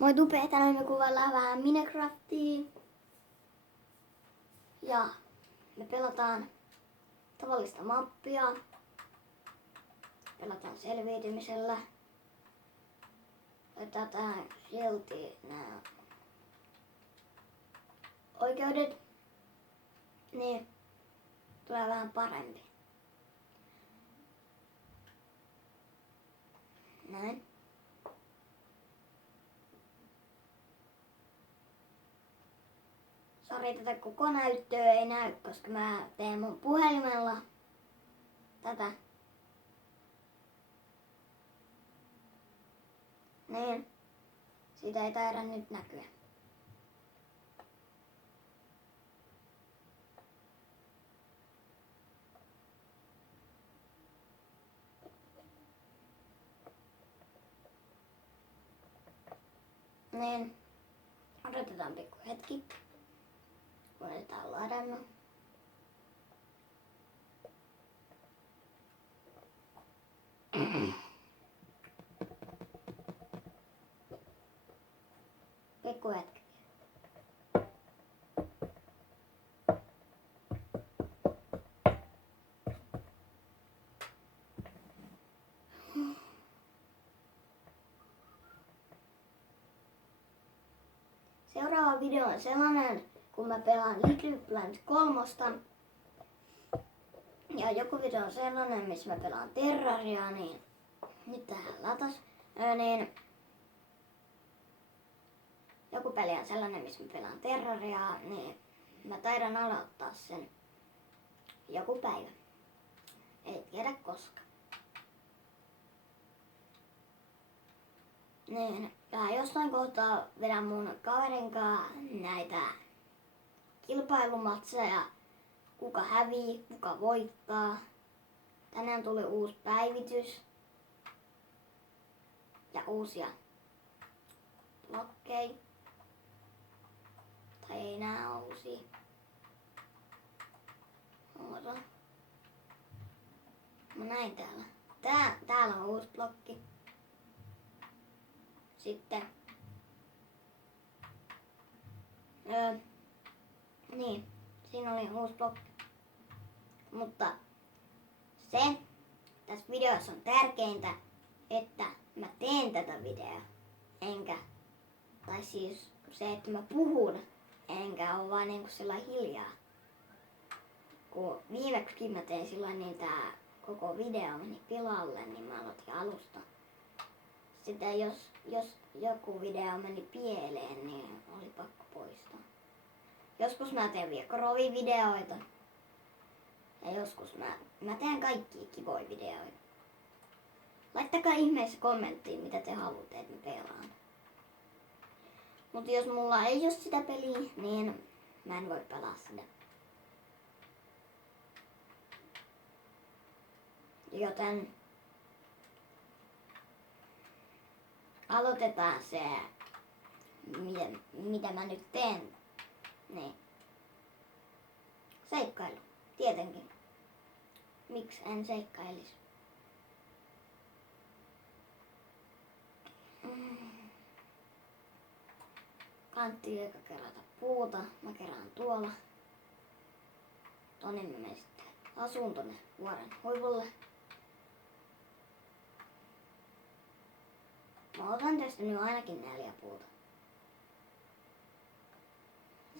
Moi Tupe, tänään me kuvaillaan vähän Minecraftia. Ja me pelataan tavallista mappia. Pelataan selviytymisellä. Laitetaan tähän silti nämä oikeudet. Niin tulee vähän parempi. Näin. Sori, tätä koko näyttöä ei näy, koska mä teen mun puhelimella tätä. Niin. Siitä ei taida nyt näkyä. Niin. Odotetaan pikku hetki. Laitetaan ladannut. Pikku hetki. Seuraava video on sellainen, kun mä pelaan Little Planet 3. Ja joku video on sellainen, missä mä pelaan Terrariaa, niin nyt tähän latas. Niin joku peli on sellainen, missä mä pelaan Terrariaa, niin mä taidan aloittaa sen joku päivä. Ei tiedä koska. Niin, ja jossain kohtaa vedän mun kaverin kanssa näitä kilpailumatseja, kuka hävii, kuka voittaa. Tänään tuli uusi päivitys ja uusia blokkeja. Tai ei nää uusia. Oota. Mä näin täällä. Täällä on uusi blokki. Sitten niin, siinä oli uusi blokki. Mutta se tässä videossa on tärkeintä, että mä teen tätä videoa. Tai siis se, että mä puhun, enkä ole vaan niinku sillä hiljaa. Kun viimeksi mä tein silloin, niin tää koko video meni pilalle, niin mä aloitin alusta. Sitten jos joku video meni pieleen, niin oli pakko poistaa. Joskus mä teen vielä krovivideoita. Ja joskus mä teen kaikkia kivoja videoita. Laittakaa ihmeessä kommenttiin, mitä te haluatte, että mä pelaan. Mut jos mulla ei ole sitä peliä, niin mä en voi pelaa sitä. Joten aloitetaan se, mitä mä nyt teen. Niin. Seikkailu, tietenkin. Miksi en seikkailisi? Kantti eikä kerätä puuta. Mä kerään tuolla. Tonne mä menen sitten asuun tonne vuoren huipulle. Mä otan tästä nyt ainakin 4 puuta.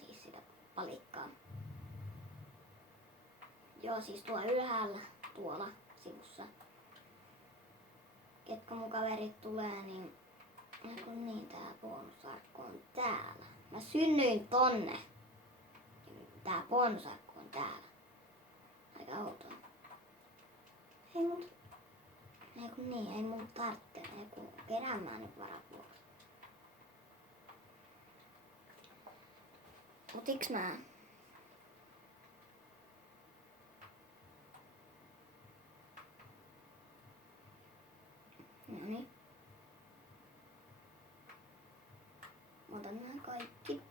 Siis sitä palikkaa. Joo, siis tuolla ylhäällä, tuolla sivussa. Ketkä mun kaverit tulee, niin tää bonusarkku on täällä. Mä synnyin tonne. Tää bonusarkku on täällä. Aika outoa. Ei mun tarvitse. Keräämään nyt varapuolta. Otiks mä? Noniin. Otan nää kaikki.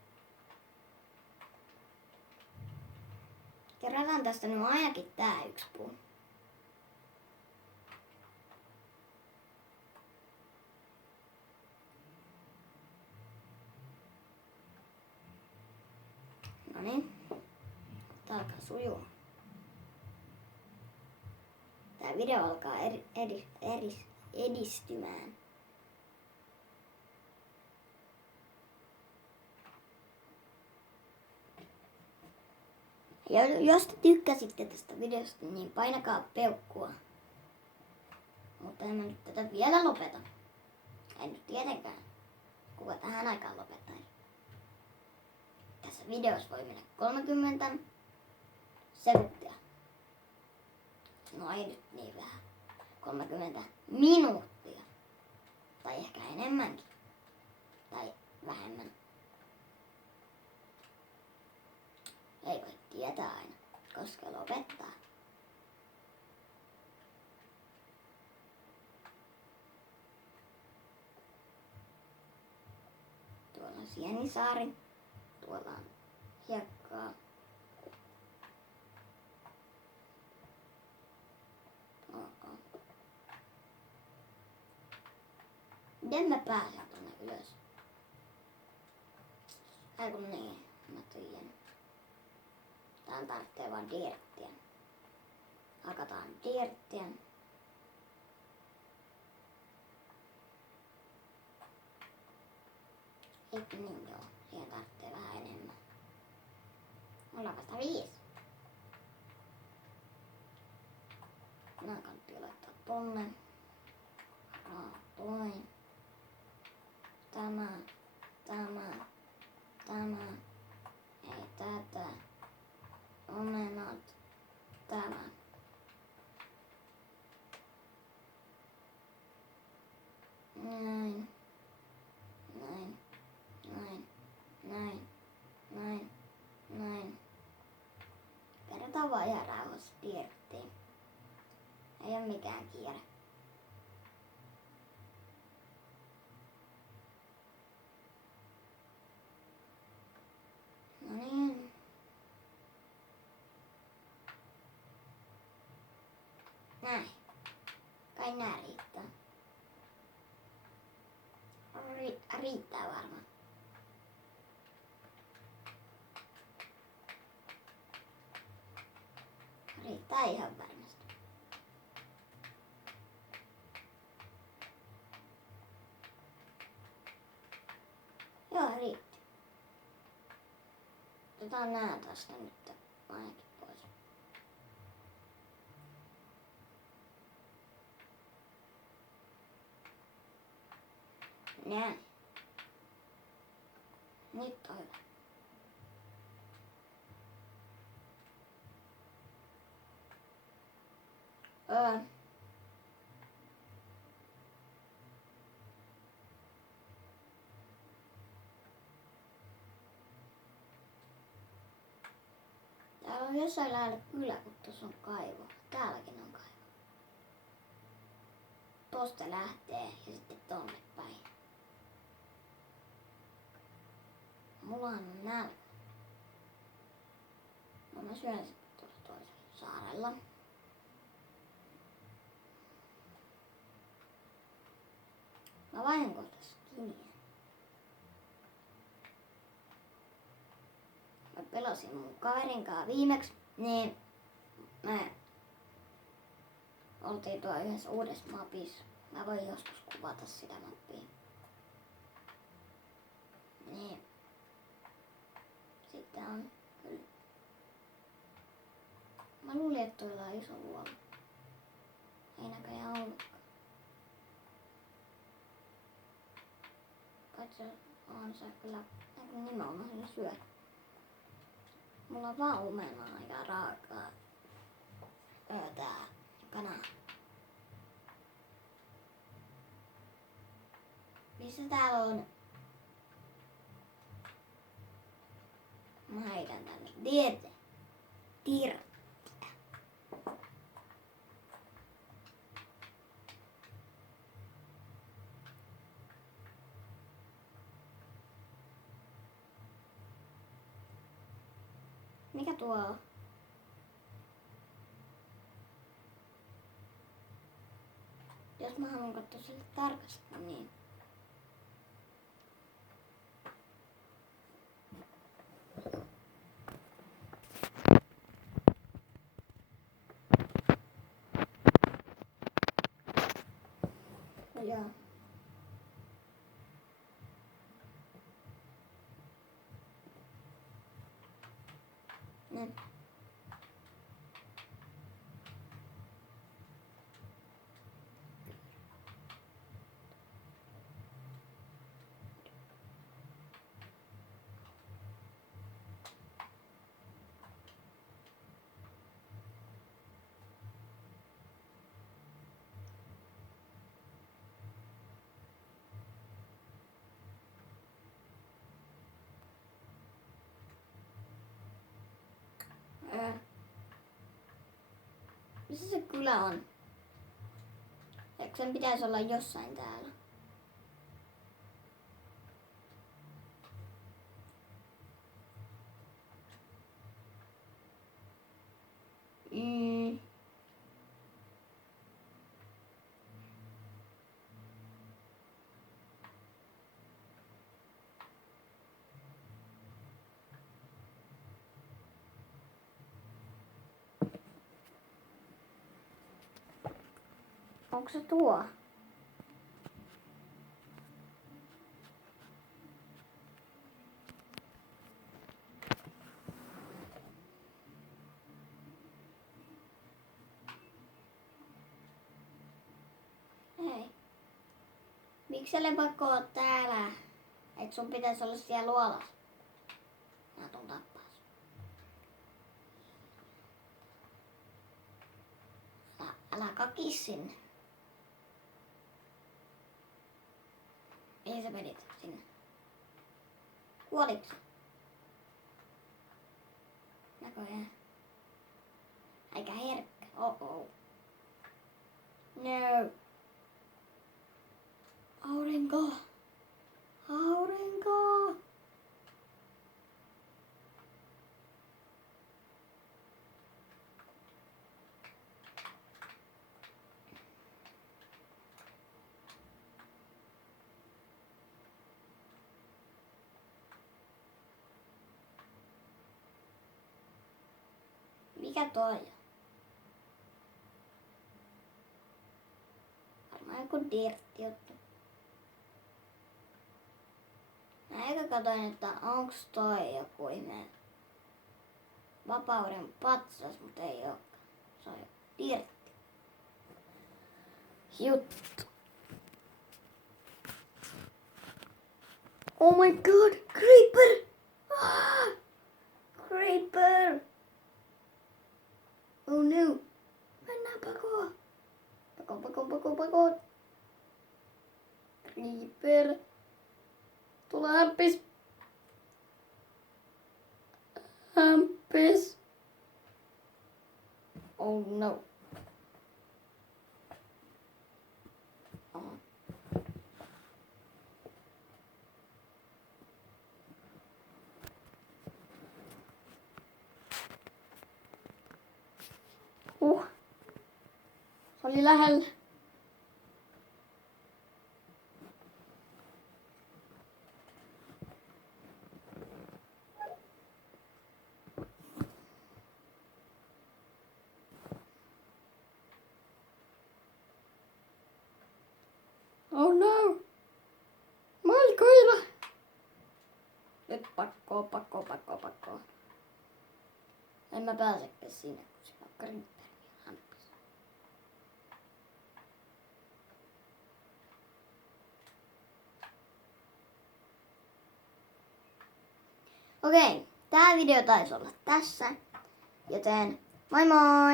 Kerätään tästä nyt ainakin tää 1 puu. niin. Tää alkaa sujua. Tää video alkaa edistymään. Ja jos te tykkäsitte tästä videosta, niin painakaa peukkua. Mutta en mä nyt tätä vielä lopeta. En nyt tietenkään. Kuka tähän aikaan lopettaisi? Tässä videossa voi mennä 30 sekuntia. No ei nyt niin vähän. 30 minuuttia. Tai ehkä enemmänkin. Tai vähemmän. Ei voi tietää aina, koska lopettaa. Tuolla on Sienisaari. Tuolla on hiekkaa. Miten mä pääsen tonne ylös? Ai kun niin, mä tiedän. Tän tarvitsee vaan dirttiä. Hakataan dirttiä. Eikö niin joo, siihen tarvitsee vähän enemmän. Mulla on vasta 5. Nää kannattaa laittaa tonne. Toin. Tämä. Ei tätä. Omenat. Tämä. Näin. Kerrotaan vaan ihan rauhassa dirttiin. Ei oo mikään kiire. No niin. Näin. Kai nää riittää. Riittää varmaan. Riittää ihan varmasti. Joo, riitti. Otetaan nää tästä nyt ainakin pois. Näin. Nyt on hyvä. Täällä on jossain lailla kylä, kun tuossa on kaivo. Täälläkin on kaivo. Tosta lähtee ja sitten tonne päin. Mulla on nälkä. No mä syön sitten tuolla toisella saarella. Mä vaihdan kohta skiniä. Mä pelasin mun kaverin kanssa viimeksi, niin me oltiin tuolla yhdessä uudessa mapissa. Mä voin joskus kuvata sitä mappia. Niin. Sitten on kyllä. Mä luulin, että tuolla on iso luola. Ei näköjään ollutkaan. Paitsi on se kyllä nimenomaan sen syö. Mulla on vaan omenaa ja raakaa. Tää kanaa. Missä täällä on? Mä heitän tänne. Tir. Mikä tuo on? Jos mä haluan katsoa sille tarkasti, niin Näin. Missä se kylä on? Eikö sen pitäisi olla jossain täällä? Onko se tuo? Ei. Miksi sä lepakko oot täällä? Eikö sun pitäisi olla siellä luolassa? Mä tuun tappaa sun. Älä kakis sinne. Mihin sä menit sinne? Kuoliks? Näköjään. Aika herkkä. Oh. No. Aurinko. Aurinko. Mikä toi on? Varmaan joku dirtti juttu. Eikö katoin, että onks toi joku ihme vapauden patsas, mutta ei oo. Se on dirtti juttu. Oh my god, creeper! Ah! Creeper! Oh no! Mennään pakoon! Pakoon! Creeper! Tule hämpis! Hämpis! Oh no! Se oli lähellä. Oh no! Malkoilla! Nyt pakko. En mä pääsekään sinne, kun siinä on creeperi hampis. Okei, tää video taisi olla tässä, joten moi moi!